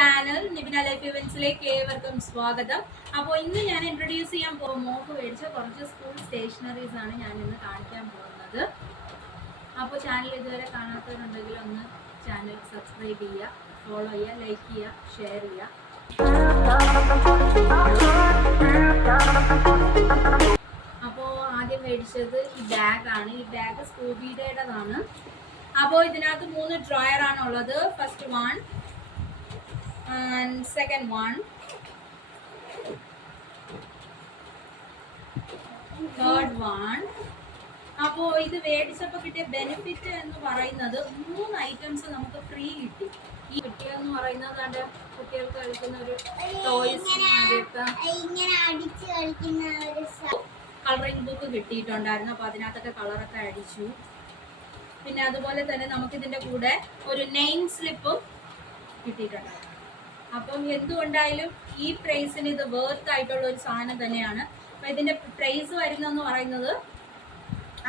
Channel നിബിന life ഇവന്റ്സിലേക്ക് ഏവർക്കും സ്വാഗതം. അപ്പോൾ ഇന്ന് ഞാൻ ഇൻട്രൊഡ്യൂസ് ചെയ്യാൻ മോക്ക് മേടിച്ച കുറച്ച് സ്കൂൾ സ്റ്റേഷനറീസ് ആണ് ഞാൻ ഇന്ന് കാണിക്കാൻ പോകുന്നത്. അപ്പോൾ ചാനൽ ഇതുവരെ കാണാത്തവരുണ്ടെങ്കിൽ ഒന്ന് ചാനൽ സബ്സ്ക്രൈബ് ചെയ്യുക, ഫോളോ ചെയ്യുക, ലൈക്ക് ചെയ്യുക, ഷെയർ ചെയ്യുക. അപ്പോൾ ആദ്യം മേടിച്ചത് ഈ ബാഗാണ്. ഈ ബാഗ് സ്കൂബിയുടേതാണ്. അപ്പോൾ ഇതിനകത്ത് 3 ഡ്രോയർ ആണുള്ളത്. First one and second one, third one. അപ്പോൾ ഇത് മേടിച്ചപ്പോൾ കിട്ടിയ ബെനിഫിറ്റ് എന്ന് പറയുന്നത് 3 ഐറ്റംസ് നമുക്ക് ഫ്രീ കിട്ടി. ഈ കിട്ടിയെന്ന് പറയുന്നത് കുട്ടികൾക്ക് കളിക്കുന്ന ഒരു ടോയ്സ്, കളറിംഗ് ബുക്ക് കിട്ടിയിട്ടുണ്ടായിരുന്നു. അപ്പോൾ അതിനകത്തൊക്കെ കളറൊക്കെ അടിച്ചു. പിന്നെ അതുപോലെ തന്നെ നമുക്കിതിൻ്റെ കൂടെ ഒരു നെയിം സ്ലിപ്പും കിട്ടിയിട്ടുണ്ടായിരുന്നു. അപ്പം എന്തുകൊണ്ടായാലും ഈ പ്രൈസിന് ഇത് വേർത്ത് ആയിട്ടുള്ള ഒരു സാധനം തന്നെയാണ്. അപ്പം ഇതിൻ്റെ പ്രൈസ് വരുന്നതെന്ന് പറയുന്നത്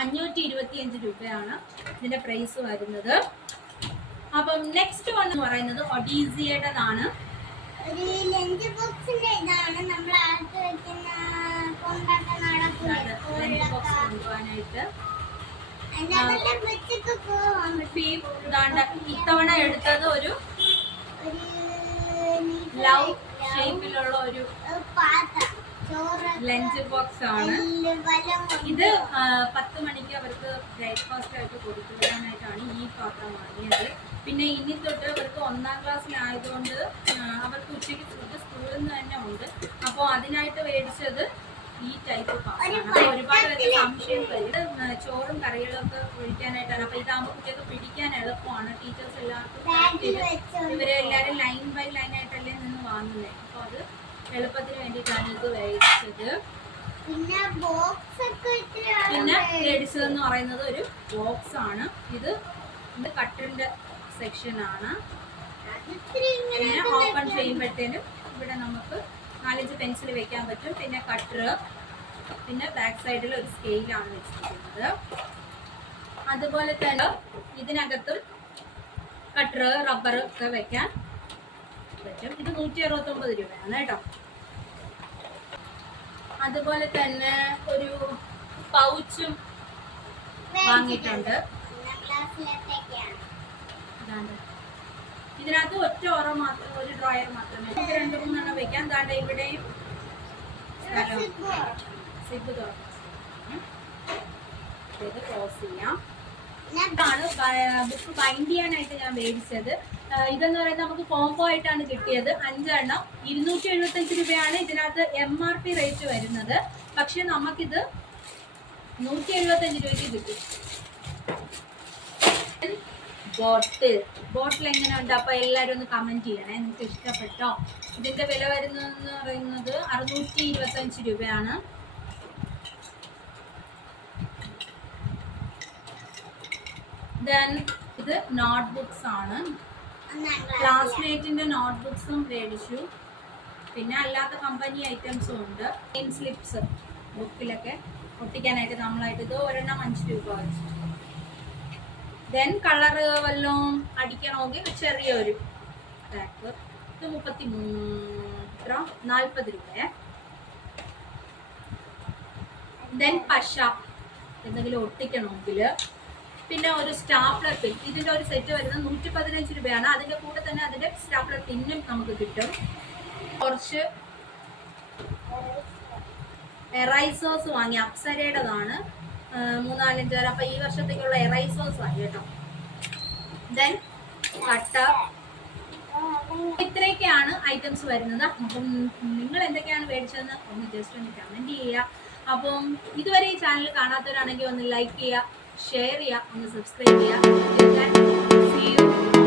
525 രൂപയാണ് ഇതിൻ്റെ പ്രൈസ് വരുന്നത്. അപ്പം നെക്സ്റ്റ് വൺ എന്ന് പറയുന്നത് ഒഡീസിയുടേതാണ്. ലഞ്ച് ബോക്സ് കൊണ്ടുപോകാനായിട്ട് ഇത്തവണ എടുത്തത് ഒരു ലവ് ഷേപ്പിലുള്ള ഒരു ലഞ്ച് ബോക്സ് ആണ്. ഇത് 10 മണിക്ക് അവർക്ക് ബ്രേക്ക്ഫാസ്റ്റ് ആയിട്ട് കൊടുക്കുവാനായിട്ടാണ് ഈ പാത്രം വാങ്ങിയത്. പിന്നെ ഇനി തൊട്ട് അവർക്ക് 1ാം ക്ലാസ്സിലായതുകൊണ്ട് അവർക്ക് ഉച്ചയ്ക്ക് ഫുഡ് സ്കൂളിൽ നിന്ന് തന്നെ ഉണ്ട്. അപ്പോൾ അതിനായിട്ട് മേടിച്ചത് ഈ ടൈപ്പ് പാത്രമാണ്. ഒരുപാട് പേർക്ക് സംശയം വരും ചോറും കറികളും ഒക്കെ ഒഴിക്കാനായിട്ടാണ്. അപ്പോൾ ഇതാകുമ്പോൾ കുട്ടികൾക്ക് പിടിക്കാൻ എളുപ്പമാണ്. ടീച്ചേഴ്സ് എല്ലാവർക്കും ഇവരെല്ലാവരും ലൈൻ ബൈ ലൈൻ ആയിട്ടല്ലേ നിന്ന് വാങ്ങുന്നത്. അപ്പോൾ അത് എളുപ്പത്തിന് വേണ്ടിയിട്ടാണ് ഇത് മേടിച്ചത്. പിന്നെ മേടിച്ചതെന്ന് പറയുന്നത് ഒരു ബോക്സ് ആണ്. ഇത് കട്ടിലിൻ്റെ സെക്ഷനാണ്. പിന്നെ ഓപ്പൺ ചെയ്യുമ്പോഴത്തേനും ഇവിടെ നമുക്ക് 4-5 പെൻസിൽ വെക്കാൻ പറ്റും. പിന്നെ കട്ടർ, പിന്നെ ബാക്ക് സൈഡിൽ ഒരു സ്കെയിലാണ് വെച്ചിരിക്കുന്നത്. അതുപോലെ തന്നെ ഇതിനകത്തും കട്ടർ, റബ്ബർ ഒക്കെ വെക്കാൻ പറ്റും. ഇത് 169 രൂപയാണ് കേട്ടോ. അതുപോലെ തന്നെ ഒരു പൗച്ചും വാങ്ങിയിട്ടുണ്ട്. ഇതിനകത്ത് ഒറ്റ ഓറ മാത്രം, ഒരു ഡ്രോയർ മാത്രമേ 2-3 വെക്കാം. താണ്ട ഇവിടെയും സിബ് ക്ലോസ് ചെയ്യാം. ഇതാണ് ബുക്ക് ബൈൻഡ് ചെയ്യാനായിട്ട് ഞാൻ മേടിച്ചത്. ഇതെന്ന് പറയുന്നത് നമുക്ക് കോംബോ ആയിട്ടാണ് കിട്ടിയത്. 5 എണ്ണം 275 രൂപയാണ് ഇതിനകത്ത് MRP റേറ്റ് വരുന്നത്. പക്ഷെ നമുക്കിത് 175 രൂപയ്ക്ക് കിട്ടി. ബോട്ടിൽ എങ്ങനെയുണ്ട്? അപ്പോൾ എല്ലാവരും ഒന്ന് കമൻറ്റ് ചെയ്യണേ, നിങ്ങൾക്ക് ഇഷ്ടപ്പെട്ടോ? ഇതിൻ്റെ വില വരുന്നതെന്ന് പറയുന്നത് 625 രൂപയാണ്. ദെൻ ഇത് നോട്ട്ബുക്സ് ആണ്. ക്ലാസ്മേറ്റിൻ്റെ നോട്ട്ബുക്സും മേടിച്ചു. പിന്നെ അല്ലാത്ത കമ്പനി ഐറ്റംസും ഉണ്ട്. നെയിം സ്ലിപ്സ് ബുക്കിലൊക്കെ ഒട്ടിക്കാനായിട്ട് നമ്മളായിട്ട് ഇത് ഒരെണ്ണം 5 രൂപ വെച്ചു. ദെൻ കളറ് വല്ലതും അടിക്കണമെങ്കിൽ ചെറിയൊരു പാക്ക്. ഇത് 40 രൂപയെ. ദെൻ പശ എന്തെങ്കിലും ഒട്ടിക്കണമെങ്കിൽ. പിന്നെ ഒരു സ്റ്റാപ്ലർ പിൻ. ഇതിൻ്റെ ഒരു സെറ്റ് വരുന്നത് 115 രൂപയാണ്. അതിൻ്റെ കൂടെ തന്നെ അതിൻ്റെ സ്റ്റാപ്ലർ പിന്നും നമുക്ക് കിട്ടും. കുറച്ച് എറൈസേഴ്സ് വാങ്ങി. അപ്സരയുടേതാണ്. 3-4 വരെ. അപ്പോൾ ഈ വർഷത്തേക്കുള്ള എറൈസേഴ്സ് ആയി കേട്ടോ. Then cutter. ഇത്രയൊക്കെയാണ് ഐറ്റംസ് വരുന്നത്. അപ്പം നിങ്ങൾ എന്തൊക്കെയാണ് മേടിച്ചതെന്ന് ഒന്ന് ജസ്റ്റ് ഒന്ന് കമൻറ്റ് ചെയ്യുക. അപ്പം ഇതുവരെ ഈ ചാനൽ കാണാത്തവരാണെങ്കിൽ ഒന്ന് ലൈക്ക് ചെയ്യുക, ഷെയർ ചെയ്യുക, ഒന്ന് സബ്സ്ക്രൈബ് ചെയ്യുക. See you.